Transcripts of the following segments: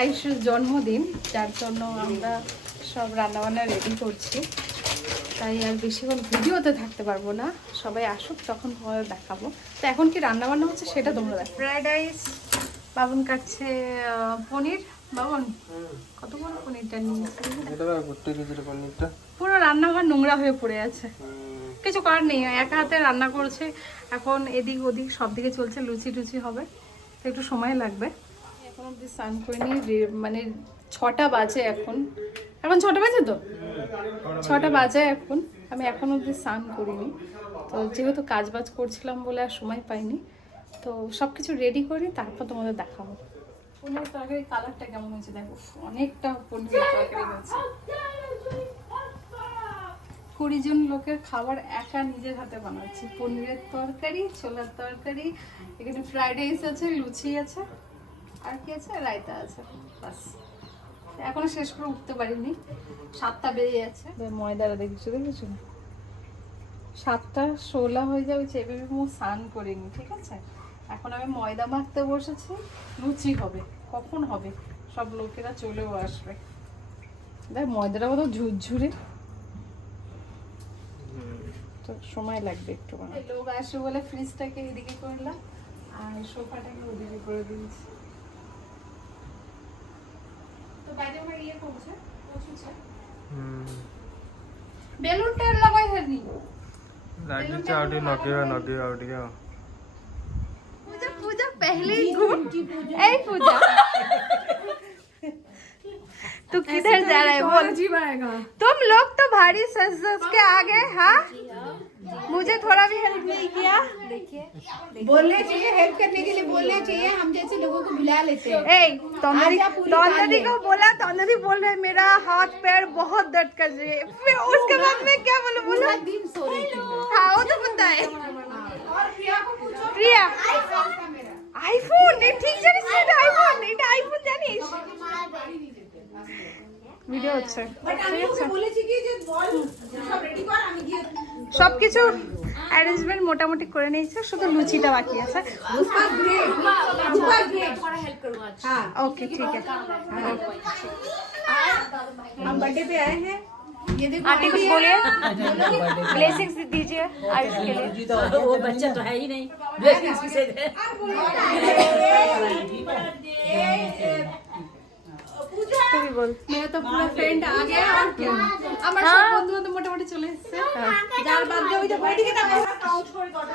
আয়ুষের জন্মদিন, যার জন্য আমরা সব রান্নাবান্না রেডি করছি। তাই আর বেশিক্ষণ ভিডিওতে থাকতে পারবো না, সবাই আসুক তখন তোমাদের দেখাবো। তো এখন কি রান্নাবান্না হচ্ছে সেটা তোমরা দেখো। ফ্রাইড রাইস, বাবন কাটছে পনির। বাবন কত বড় পনিরটা নিয়েছে, পুরো রান্নাঘর নোংরা হয়ে পড়ে আছে। কিছু করার নেই, একা হাতে রান্না করছে এখন, এদিক ওদিক সব দিকে চলছে। লুচি টুচি হবে তো একটু সময় লাগবে। এখন অব্দি স্নান করিনি, মানে 6টা বাজে এখন। এখন 6টা বাজে তো, 6টা বাজে এখন। আমি এখন অব্দি স্নান করিনি, তো যেহেতু কাজ বাজ করছিলাম বলে আর সময় পাইনি। তো সব কিছু রেডি করি, তারপর তোমাদের দেখাবো। পনির তরকারি কালারটা কেমন হয়েছে দেখো, অনেকটা পনির তরকারি হয়েছে। 20 জন লোকের খাবার একা নিজের হাতে বানাচ্ছি। পনিরের তরকারি, ছোলার তরকারি, এখানে ফ্রাইড রাইস আছে, লুচি আছে, আর কি আছে, রায়তা আছে, বাস। এখনো শেষ করে উঠতে পারিনি, 7টা বেজে যাচ্ছে। ময়দাটা দেখেছো 7:16 হয়ে যাবে, চেপে মুখ স্নান করিনি, ঠিক আছে। এখন আমি ময়দা মাখতে বসেছি, লুচি হবে। কখন হবে, সব লোকেরা চলেও আসবে। দেখ ময়দাটা কত ঝুরঝুরে, তো সময় লাগবে একটু। লোক আসবে বলে ফ্রিজটাকে এদিকে করলাম আর সোফাটাকে ওদিকে করে দিয়েছি। তো বাইরে আমার ইয়ে করছে, পৌঁছছে। বেলুনটা লাগাই হয়নি, लाइट चाउटी नगे आउटिया पूजा पूजा पहले ही घूम। ए पूजा तू किधर जा रहा है बोल। तुम लोग तो भारी सज के आ गए। हाँ मुझे थोड़ा भी हेल्प नहीं किया। देखिए बोलने चाहिए, हेल्प करने के लिए बोलना चाहिए। हम जैसे लोगों को बुला लेते हैं। तौंदरी को बोला, तौंदरी बोल रहे मेरा हाथ पैर बहुत दर्द कर रही है। फिर उसके बाद मैं क्या बोलूं, बोला दिन सो रही थी। हाँ वो तो पता है। और प्रिया को पूछो, प्रिया आईफोन था मेरा। আইফোন ঠিক জানিস, এটা আইফোন, এটা আইফোন জানিস। ভিডিও হচ্ছে, বাট আমি ওকে বলেছি কি যে বল সব রেডি কর, আমি গিয়ে সবকিছু অ্যারেঞ্জমেন্ট মোটামুটি করে নিয়েছে, শুধু লুচিটা বাকি আছে। उसका ग्रेड थोड़ा हेल्प करूंगा। हां ओके ठीक है। हम बर्थडे पे आए हैं, ये देखो आंटी कुछ बोलिए, ब्लेसिंग्स दीजिए आयुष के लिए। वो बच्चा तो है ही नहीं, ब्लेसिंग्स किसे दे। তুমি বল। मेरा तो पूरा फ्रेंड आ गया और क्या, আমার সব বন্ধু বান্ধব মোটামুটি চলে এসেছে। যার বাদ দিয়ে ওই যে বইটিকে দাও কাউন্ট করে কথা।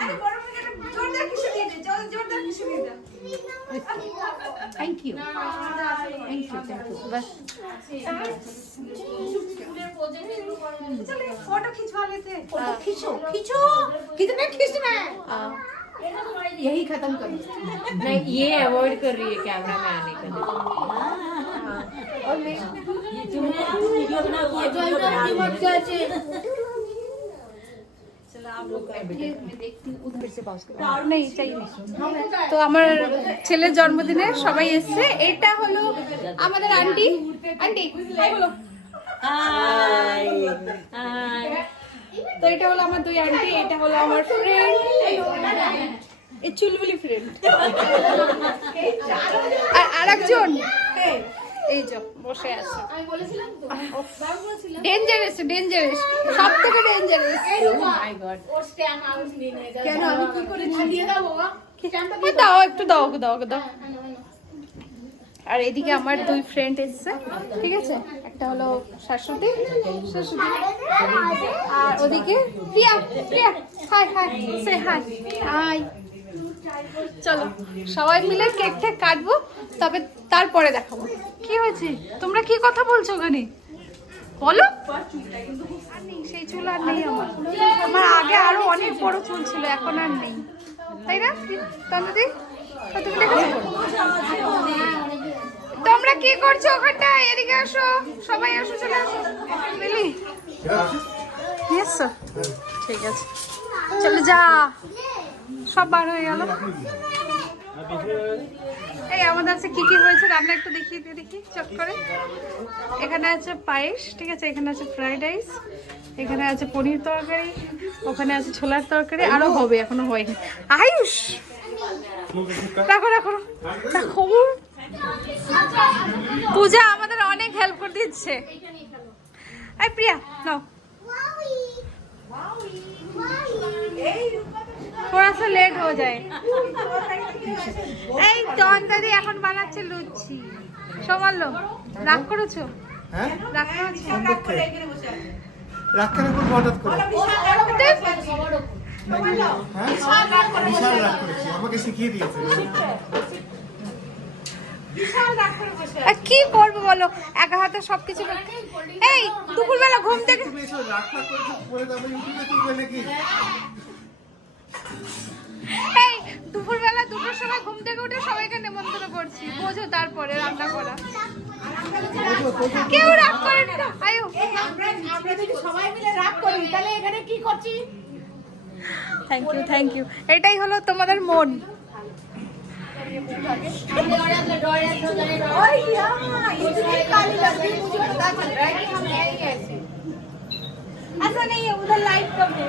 আরে বড় বড় জোরদার কিছু দিয়ে দে, জোরদার কিছু দিয়ে দে। थैंक यू बस चलो फोटो खिंचवा लेते हैं। फोटो खींचो खींचो, कितना खींचना है यही खत्म करो। नहीं ये अवॉइड कर रही है कैमरा में आने का। और मैं तुमने वीडियो बना किया, वीडियो बना নেই চাই না। তো আমার ছেলের জন্মদিনে সবাই এসছে। এটা হলো আমাদের আন্টি, আন্টি হাই বলো। हाय हाय। তো এটা হলো আমার দুই আন্টি, এটা হলো আমার ফ্রেন্ড, এই চুলবুলি ফ্রেন্ড। আর আরেকজন এই যে বসে আছে, আমি বলেছিলাম তো, বাবু বলেছিলাম ডেঞ্জারাস ডেঞ্জারাস, সব থেকে dangerous. My God. Or stamp out নিয়ে নিয়ে যাও। কেন আমি কি করে দিয়ে দাও বাবা, স্ট্যাম্পটা দিয়ে দাও একটু, দাও দাও দাও। আর এদিকে আমার দুই ফ্রেন্ড এসছে, ঠিক আছে। একটা হলো শাশুড়ি, শাশুড়ি, আর ওদিকে প্রিয়া, প্রিয়া হাই হাই সে হাই হাই। চলো সবাই মিলে কেক টেক কাটবো, তবে তারপরে দেখাবো কি হয়েছে। তোমরা কি কথা বলছো ওখানে বলো। আর নেই সেই চুল, আর নেই আমার। আমার আগে আরো অনেক বড় চুল ছিল, এখন আর নেই, তাই না তন্দি? তুমি দেখেছো? তোমরা কি করছো ওখানটায়? এদিকে আসো, সবাই আসো, চলে আসো। মিলি ইয়েস ঠিক আছে, চলে যা। সব বার হয়ে গেল। এই আমাদের আছে কি কি হয়েছে রান্না একটু দেখিয়ে দিয়ে দেখি চট করে। এখানে আছে পায়েস, ঠিক আছে, এখানে আছে ফ্রাইড রাইস, এখানে আছে পনির তরকারি, ওখানে আছে ছোলার তরকারি, আরো হবে, এখনো হয়নি। আয়ুষ রাখো রাখো রাখো। পূজা আমাদের অনেক হেল্প করে দিচ্ছে। এই প্রিয়া নাও, थोड़ा सा लेट हो जाए। এই তন দাদি এখন বানাচ্ছে লুচি। সমাললো রাগ করেছো? হ্যাঁ রাগ করেছো? রাখতে কোন হঠাৎ করে হ্যাঁ বিশাল রাগ করেছি, আমাকে শিখিয়ে দিয়েছে। আর কি করবো বলো, একা হাতে সবকিছু। এই দুপুরবেলা ঘুম থেকে তুমি এসব রাগ টাগ করছো বলে তারপর ইউটিউবে তুলবে নাকি? এই দুপুরবেলা 2টোর সময় ঘুম থেকে উঠে সবাইকে নেমন্তন্ন করছি, বোঝো তারপরে রান্না করা। কেউ রাগ করে না। আয়ো আমরা যদি সবাই মিলে রাগ করি তাহলে এখানে কি করছি? Thank you. এটাই হলো তোমাদের মন। ओए यार इतनी काली लग रही, मुझे पता चल रहा है कि हम हैं ही ऐसे। ऐसा नहीं है, उधर लाइट कम है।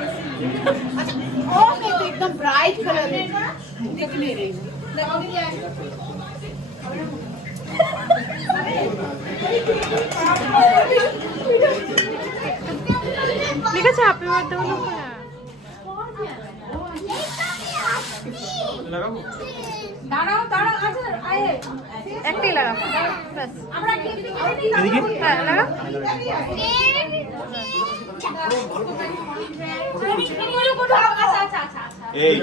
अच्छा ओके, तो एकदम ब्राइट कलर है, दिख नहीं रही। লিখেছে হ্যাপি বার্থডে বলো। লাগাবো দাঁড়াও দাঁড়াও, আচ্ছা আয়ে একটাই লাগাবো ব্যাস। আমরা কি এদিকে হ্যাঁ লাগাও। আচ্ছা আচ্ছা এই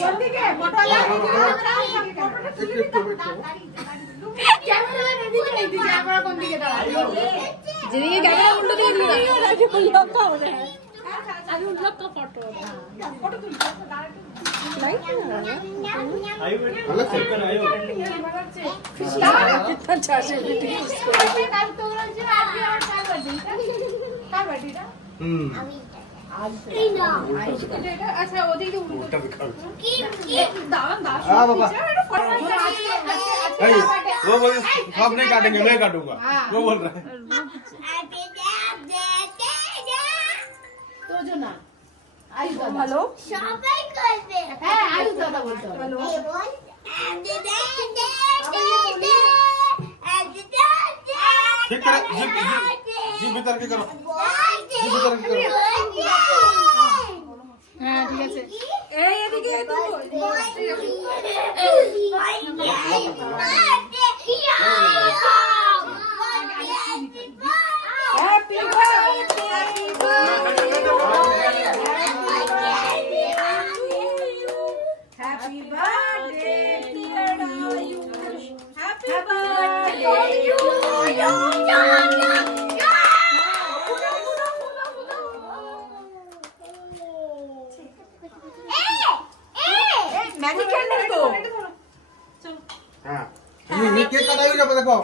जल्दी के फोटो ला कैमरा रेडी कर दीजिए। कैमरा कौन दिखे दादा যেদিকে ক্যামেরা উল্টো দিকে দিয়ে রাখে বলি লক্ষ্য হবে। अभी उन लोग का फोटो फोटो तुम লাইট ভালো আছে कितना चार्जर बैटरी काल तो रोज आज और काल बैठी ना হুম अच्छा ওদিকে উল্টো ওটা দেখাও दावन दास हां बाबा आज वो बोल सब नहीं काटेंगे, मैं काटूंगा, वो बोल रहा है। তো জনা আয়ু দাদা ভালো। সবাই করবে হ্যাঁ আয়ু দাদা বলতে হবে হ্যালো ठीक करे, जी भीतर के करो, जी भीतर के करो। হ্যাঁ ঠিক আছে। এই এদিকে হ্যাপি হ্যাপি বার্থডে ডিয়ার আয়ু হ্যাপি ম্যাজিক ক্যান্ডেল তো। হ্যাঁ তুমি কেক কাটাই যাবে দেখো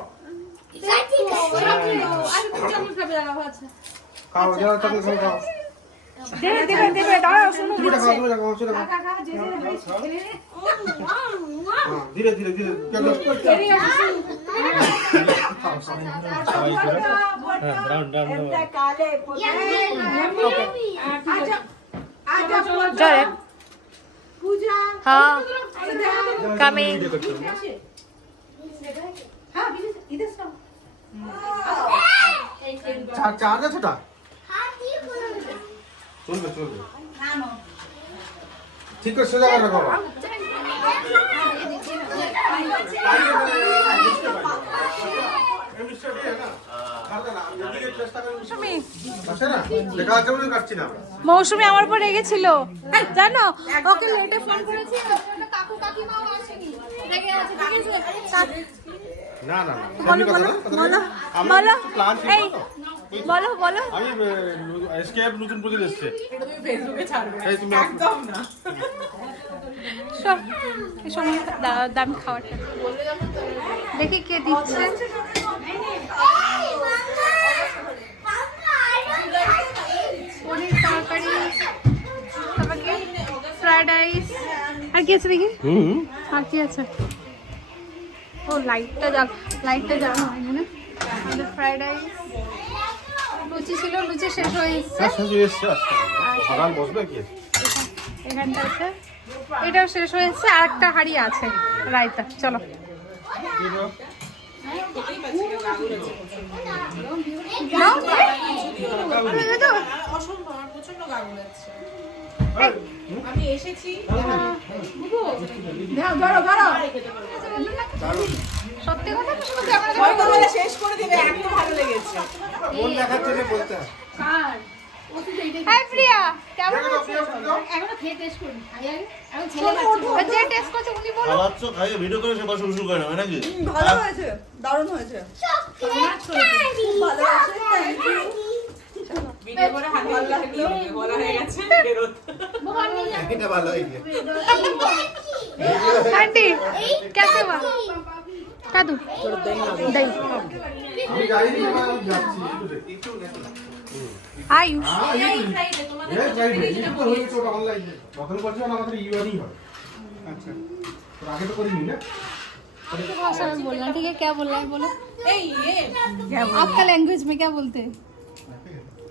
আরে চকলেট খাবে দাদা আচ্ছা। খাও যাও চকলেট খাও দেবে দাঁড়াও শুনো। তুমি খাও সেটা খাও কাকা যে হ্যাঁ ধীরে ধীরে ধীরে চকলেট কালে আচ্ছা আচ্ছা জয় পূজা हाँ कमिंग। हाँ इधर से চার্জ আছে তা চলবে চলবে ঠিক করে সোজা করে রাখো বাবা মৌসুমি আছে না দেখা আছে বলে কাটছি না আমরা মৌসুমি আমার উপর রেগেছিল জানো, ওকে লেটে ফোন করেছি কাকু কাকিমাও আসেনি, রেগে আছে। ঠিক আছে না না না বলো কথা বলো না বলো বলো প্ল্যান ছিল এই তো। বলো বলো। আমি এসকেপ নতুন প্রজেক্ট এসেছে, এটা তুমি ফেসবুকে ছাড়বে, এই তুমি একদম না। সব এই সময় দাম খাওয়াটা দেখি কে দিচ্ছে। পনির তরকারি, তারপর কি ফ্রাইড রাইস, আর কি আছে দেখি। আর কি আছে? ও লাইটটা জ্বালানো হয় এখানে। আমাদের ফ্রাইড রাইস, লুচি ছিল, লুচি শেষ হয়ে এসছে। শেষ হয়ে এসছে আজকে। সকাল বসবে কি? এখানটা আছে, এটাও শেষ হয়ে এসছে, আর একটা হাঁড়ি আছে রায়তা। চলো নাও, আমি দাও। আমি এসেছি সত্যি কথা তো শুধু ক্যামেরা শেষ করে দিবে, এত ভালো লেগেছে। কোন দেখাচ্ছে যে বলতে? হাই প্রিয়া, কেমন আছিস? এখনো খেয়ে টেস্ট করি এখন যে টেস্ট করছে উনি বলো। খাওয়াচ্ছ খাইয়ে ভিডিও করে সে বসে শুরু করে নেবে নাকি? ভালো হয়েছে, দারুণ হয়েছে। ভালো হয়েছে, থ্যাংক ইউ। ভিডিও করে হাত ভালো লাগলো, বলা হয়ে গেছে বেরোত। এটা ভালো হয়েছে। आंटी कैसे हुआ कादू दही আমি গাড়ি নিয়ে যাচ্ছি একটু आयुष তখন বলছো না আমাদের ইউআরই হয়। আচ্ছা তো আগে তো করিনি না। भाषा में बोलना ठीक है क्या बोल रहा है बोलो এই ये आपका लैंग्वेज में क्या बोलते हैं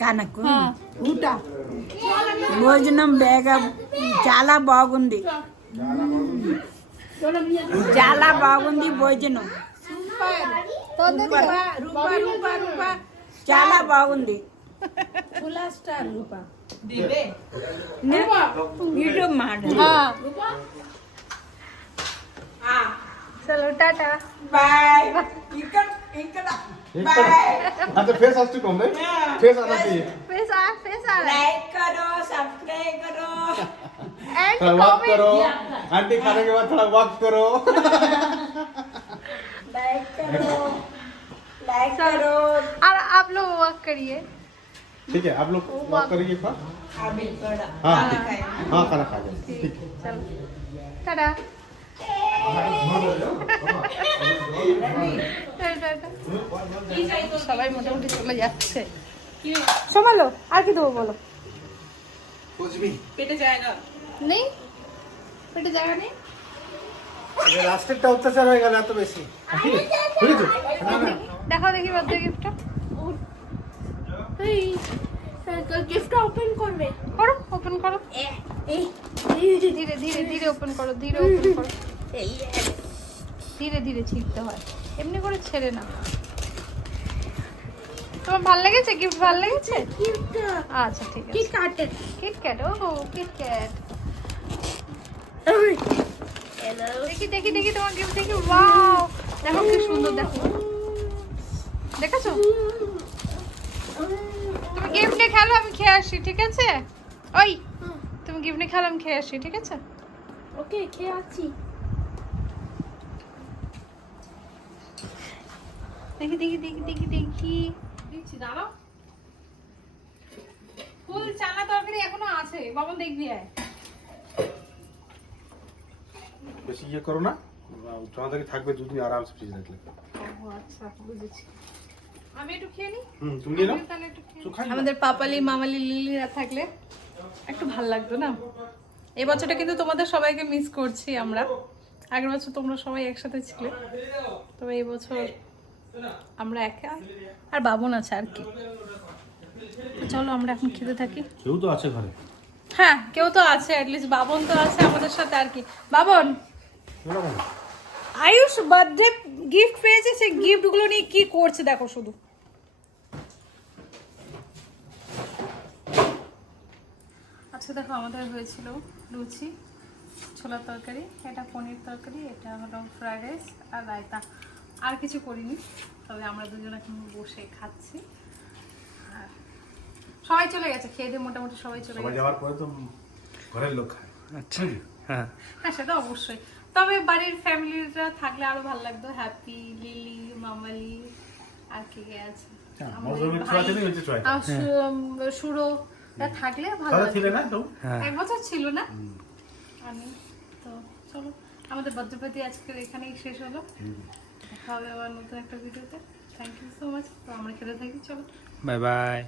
కనకు हाँ ఊట భోజనం బేగా చాలా బాగుంది చాలా బాగుంది భోజనం तो दे दिया రూపా రూపా రూపా చాలా బాగుంది ఫుల్ స్టార్ రూపా দিবে యూట్యూబ్ మాట हाँ चलो टाटा বাই ఇక్కడ ఇక్కడ अच्छा फेस आज कम है फेस आना चाहिए। पैसा आ रहा है లైక్ కరో సబ్స్క్రైబ్ కరో एंड थोड़ा वॉक कमेंट करो, आंटी खाने के बाद थोड़ा वॉक करो। లైక్ కరో లైక్ కరో और आप लोग वर्क करिए ठीक है आप लोग वॉक करिए हाँ हाँ हाँ खाना खा जाए ठीक है। चलो टाटा সবাই মোটামুটি চলে যাচ্ছে সামলো আর কি দেবো বলো कुछ भी পেটে জায়গা নেই পেটে জায়গা নেই লাস্টেরটা অত্যাচার হয়ে গেল এত বেশি বুঝেছো না না দেখাও দেখি বার্থডে গিফটটা গিফট ওপেন করবে করো ওপেন করো ধীরে ধীরে ধীরে ওপেন করো ধীরে ওপেন করো ধীরে ধীরে ছিঁড়তে হয় এমনি করে ছেড়ে না তোমার ভালো লেগেছে গিফট ভালো লেগেছে আচ্ছা ঠিক আছে কিটক্যাট ও কিটক্যাট দেখি দেখি দেখি তোমার গিফট দেখি ওয়াও দেখো কি সুন্দর দেখো দেখেছো তুমি গিফট নিয়ে খেলো আমি খেয়ে আসি ঠিক আছে ওই তুমি গিফট নিয়ে খেলো আমি খেয়ে আসি ঠিক আছে ওকে খেয়ে আছি দেখি দেখি দেখি দেখি দেখি দিচ্ছি দাঁড়াও ফুল চানা তরকারি এখনো আছে বাবন দেখবি আয় বেশি ইয়ে করো না তোমাদের থাকবে দুদিন আরামসে ফ্রিজে রাখলে। ও আচ্ছা বুঝেছি আমি একটু খেয়ে নিই তুমি নিয়ে নাও আমিও তাহলে একটু খেয়ে তো খাই আমাদের পাপালি মামালি লিলিরা থাকলে একটু ভাল লাগতো না এই বছরটা কিন্তু তোমাদের সবাইকে মিস করছি আমরা আগের বছর তোমরা সবাই একসাথে ছিলে তবে এই বছর আমরা একা আর বাবন আছে আর কি তো চলো আমরা এখন খেতে থাকি কেউ তো আছে ঘরে হ্যাঁ কেউ তো আছে অ্যাটলিস্ট বাবন তো আছে আমাদের সাথে আর কি বাবন আয়ুষ বার্থডে গিফট পেয়েছে সেই গিফটগুলো নিয়ে কি করছে দেখো শুধু আচ্ছা দেখো আমাদের হয়েছিল লুচি ছোলার তরকারি এটা পনির তরকারি এটা হলো ফ্রাইড রাইস আর রায়তা আর কিছু করিনি তবে আমরা দুজন এখন বসে খাচ্ছি আর সবাই চলে গেছে খেয়ে দিয়ে মোটামুটি সবাই চলে সবাই গেছে যাওয়ার পরে তো ঘরের লোক খায়। আচ্ছা হ্যাঁ হ্যাঁ সেটা অবশ্যই তবে বাড়ির ফ্যামিলিরা থাকলে আরো ভালো লাগতো হ্যাপি লিলি মামালি আর কে কে আছে মজুরি ছোঁয়াতে নেই হচ্ছে ছোঁয়াতে সুরো থাকলে ভালো তাহলে লাগতো ছিলে না তো এক বছর ছিল না আমি তো চলো আমাদের বজ্রপাতি আজকের এখানেই শেষ হলো দেখা হবে আবার নতুন একটা ভিডিওতে থ্যাংক ইউ সো মাচ তো আমরা খেতে থাকি চলো বাই বাই